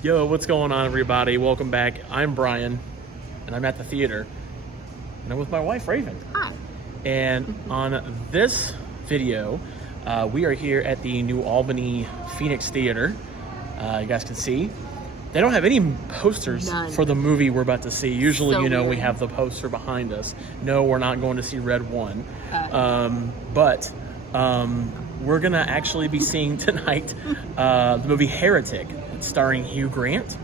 Yo, what's going on, everybody? Welcome back. I'm Brian, and I'm at the theater, and I'm with my wife, Raven. Hi. And on this video, we are here at the New Albany Phoenix Theater. You guys can see. They don't have any posters for the movie we're about to see. Usually, So we weird. have the poster behind us. No, we're not going to see Red 1. But we're going to actually be seeing tonight the movie Heretic, starring Hugh Grant.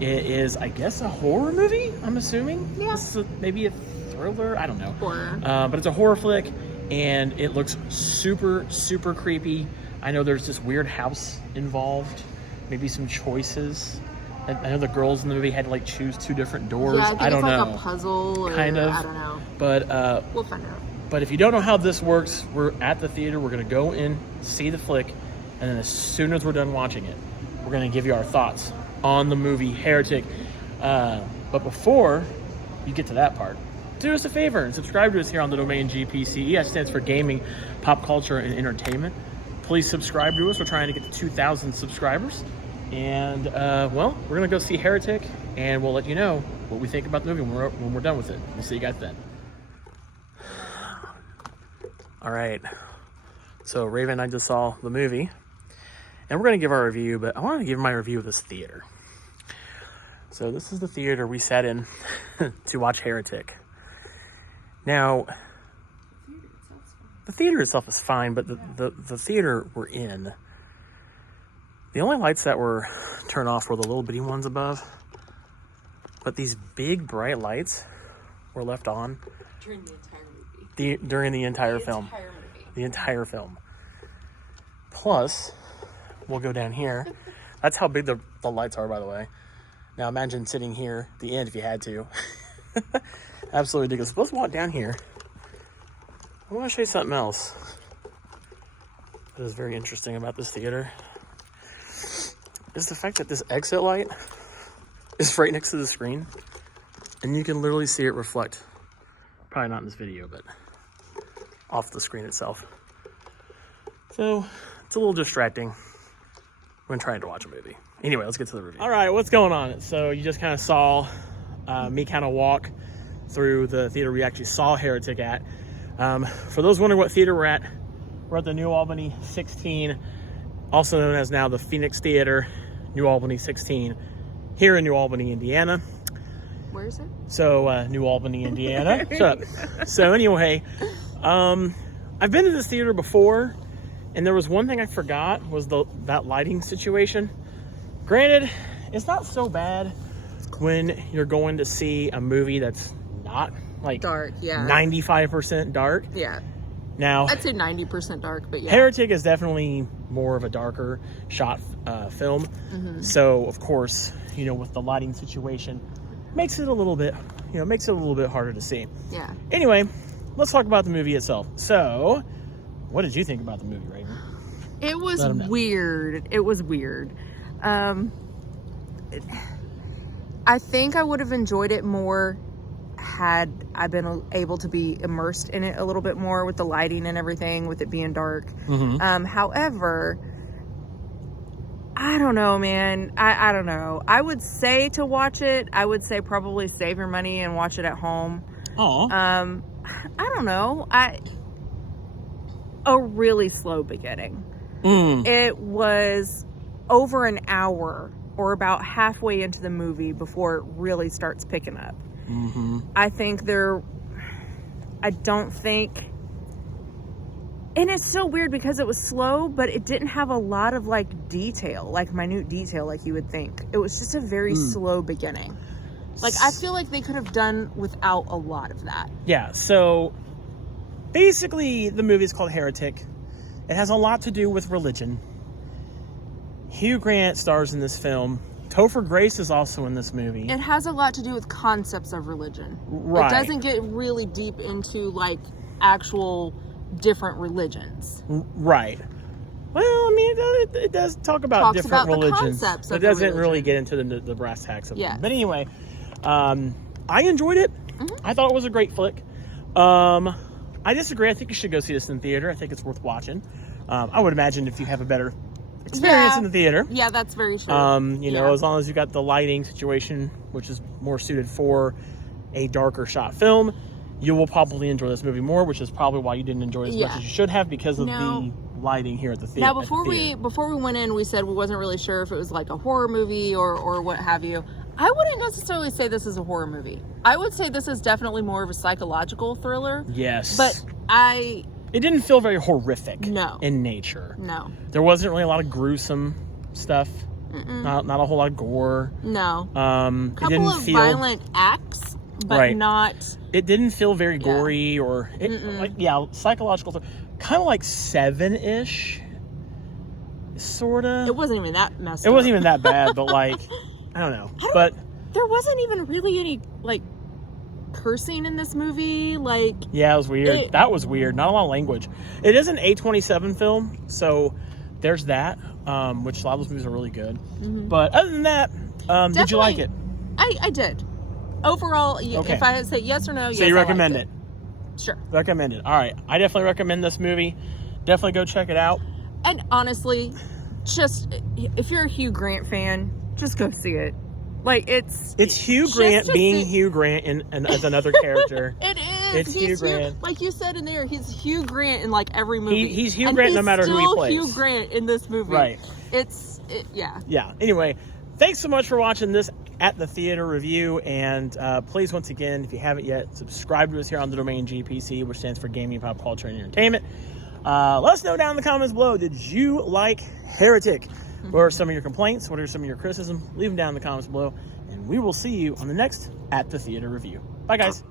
It is, I guess, a horror movie, I'm assuming. Yeah. This is maybe a thriller, I don't know. Horror. But it's a horror flick, and it looks super, super creepy. I know there's this weird house involved, maybe some choices. I know the girls in the movie had to like choose 2 different doors. Yeah, I think I don't it's like know. a puzzle or Kind of. I don't know. But We'll find out. but if you don't know how this works, we're at the theater. We're going to go in, see the flick, and then as soon as we're done watching it, we're going to give you our thoughts on the movie Heretic. But before you get to that part, do us a favor and subscribe to us here on the domain GPC. ES stands for Gaming, Pop Culture, and Entertainment. Please subscribe to us. We're trying to get to 2,000 subscribers. And, well, we're going to go see Heretic, and we'll let you know what we think about the movie when we're done with it. We'll see you guys then. All right, so Raven and I just saw the movie, and we're going to give our review, but I want to give my review of this theater. So this is the theater we sat in to watch Heretic. Now, the theater itself is fine, but the theater we're in, the only lights that were turned off were the little bitty ones above, but these big bright lights were left on During the entire movie. during the entire film. The entire film. Plus, we'll go down here. That's how big the lights are, by the way. Now imagine sitting here at the end if you had to. Absolutely ridiculous. Let's walk down here. I want to show you something else that is very interesting about this theater. Is the fact that this exit light is right next to the screen, and you can literally see it reflect. Probably not in this video, but off the screen itself. So it's a little distracting when trying to watch a movie. Anyway, let's get to the review. All right, what's going on? So you just kind of saw me kind of walk through the theater we actually saw Heretic at. For those wondering what theater we're at the New Albany 16, also known as now the Phoenix Theater, New Albany 16, here in New Albany, Indiana. Where is it? So, New Albany, Indiana. Shut up. So anyway, I've been to this theater before, and there was one thing I forgot was that lighting situation. Granted, it's not so bad when you're going to see a movie that's not like Dark, yeah. 95% dark. Yeah. Now, I'd say 90% dark, but yeah. Heretic is definitely more of a darker shot film. So, of course, with the lighting situation, makes it a little bit harder to see. Yeah. Anyway, let's talk about the movie itself. So, what did you think about the movie, Raven? It was weird. It was weird. I think I would have enjoyed it more had I been able to be immersed in it a little bit more with the lighting and everything, with it being dark. However, I don't know, man. I don't know. I would say to watch it. I would say probably save your money and watch it at home. Oh. I don't know. A really slow beginning. It was over an hour or about halfway into the movie before it really starts picking up. I think I don't think, and it's so weird because it was slow, but it didn't have a lot of like detail, like minute detail like you would think. It was just a very slow beginning. Like, I feel like they could have done without a lot of that. Yeah, so basically the movie is called Heretic. It has a lot to do with religion. Hugh Grant stars in this film. Topher Grace is also in this movie. It has a lot to do with concepts of religion. Right. It doesn't get really deep into like actual different religions. Right. Well, I mean, it does talk about different religions. The concepts it of doesn't really get into the brass tacks of it. But anyway, I enjoyed it. I thought it was a great flick. I disagree. I think you should go see this in theater. I think it's worth watching. I would imagine if you have a better experience in the theater. Yeah, that's very true. You know, as long as you got the lighting situation, which is more suited for a darker shot film, you will probably enjoy this movie more, which is probably why you didn't enjoy it as much as you should have, because of the lighting here at the theater. Now, before we went in, we said we wasn't really sure if it was like a horror movie or what have you. I wouldn't necessarily say this is a horror movie. I would say this is definitely more of a psychological thriller. Yes. But it didn't feel very horrific in nature. No. There wasn't really a lot of gruesome stuff. Not a whole lot of gore. No. Couple of violent acts, but not... It didn't feel very gory or... psychological. Kind of like 7-ish. Sort of. It wasn't even that messed up. It wasn't even that bad, but like... I don't know. But there wasn't even really any, like, cursing in this movie. Like... Yeah, it was weird. That was weird. Not a lot of language. It is an A27 film, so there's that, which a lot of those movies are really good. But other than that, did you like it? I did. Overall, if I had to say yes or no, yes, so you recommend it? Sure. Recommend it. All right. I definitely recommend this movie. Definitely go check it out. And honestly, just, if you're a Hugh Grant fan, just go see it. Like, it's Hugh Grant being Hugh Grant as another character. It is. It's Hugh Grant. Like you said in there, he's Hugh Grant in like every movie. He's Hugh Grant no matter who he plays. Hugh Grant in this movie. Right. Yeah. Anyway, thanks so much for watching this At the Theater review. And please, once again, if you haven't yet, subscribe to us here on the domain GPC, which stands for Gaming, Pop Culture, and Entertainment. Let us know down in the comments below, did you like Heretic? What are some of your complaints? What are some of your criticisms? Leave them down in the comments below. And we will see you on the next At the Theater review. Bye, guys.